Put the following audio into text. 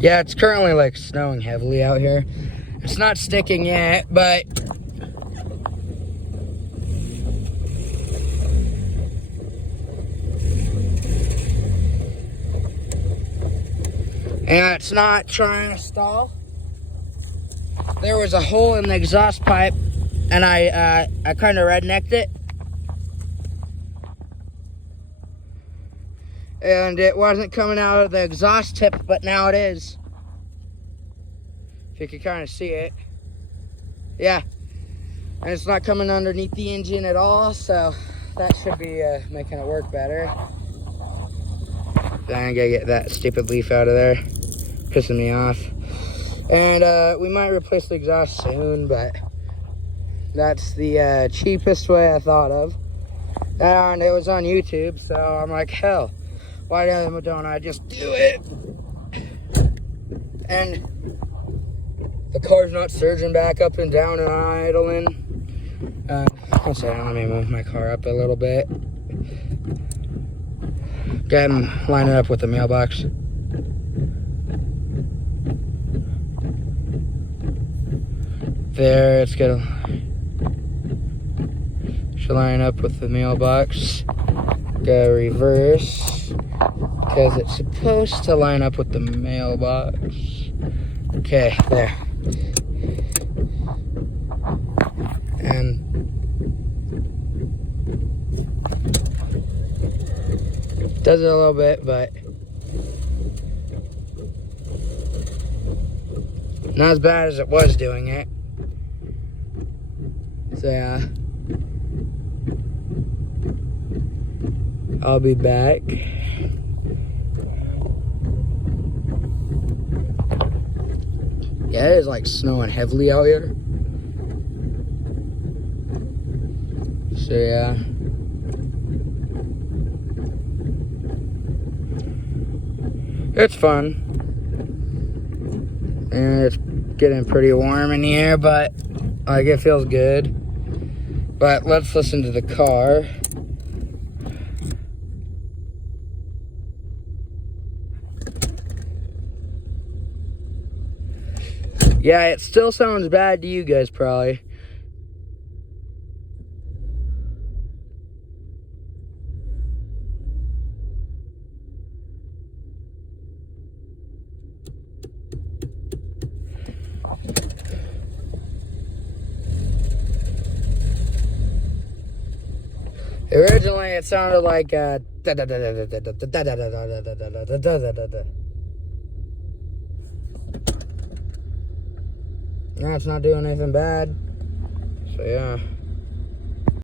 Yeah, it's currently like snowing heavily out here. It's not sticking yet, but and it's not trying to stall. There was a hole in the exhaust pipe, and I kind of rednecked it, and it wasn't coming out of the exhaust tip, but now it is. If you can kind of see it, yeah, and it's not coming underneath the engine at all, so that should be making it work better. Then I gotta get that stupid leaf out of there, pissing me off. And we might replace the exhaust soon, but that's the cheapest way I thought of. And it was on YouTube, so I'm like, hell, why don't I just do it? And the car's not surging back up and down and idling. One second, let me move my car up a little bit. Go ahead and line it up with the mailbox. There, it's gonna should line up with the mailbox. Go reverse, because it's supposed to line up with the mailbox. Okay, there. And does it a little bit, but not as bad as it was doing it. So yeah, I'll be back. Yeah, it is like snowing heavily out here. So yeah. It's fun. And it's getting pretty warm in here, but like it feels good. But let's listen to the car. Yeah, it still sounds bad to you guys probably. Originally, it sounded like now it's not doing anything bad. So yeah.